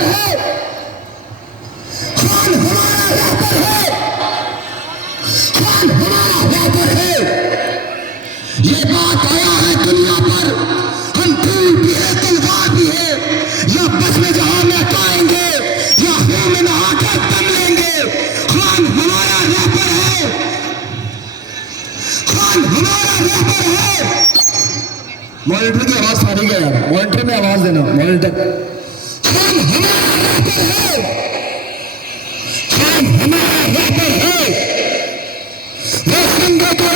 Wrapper है, खान हमारा wrapper है, खान हमारा रैपर है। ये बात आया है दुनिया पर, हम फूल भी है तलवार भी है, या बस में जहां में पाएंगे या खून में नहा कर दम लेंगे। खान हमारा रैपर है, खान हमारा रैपर है। मॉनिटर की आवाज सारी गया यार, मॉनिटर में आवाज देना, मॉनिटर। खान हमारा रैपर है, खान हमारा रैपर है, वो संगे तो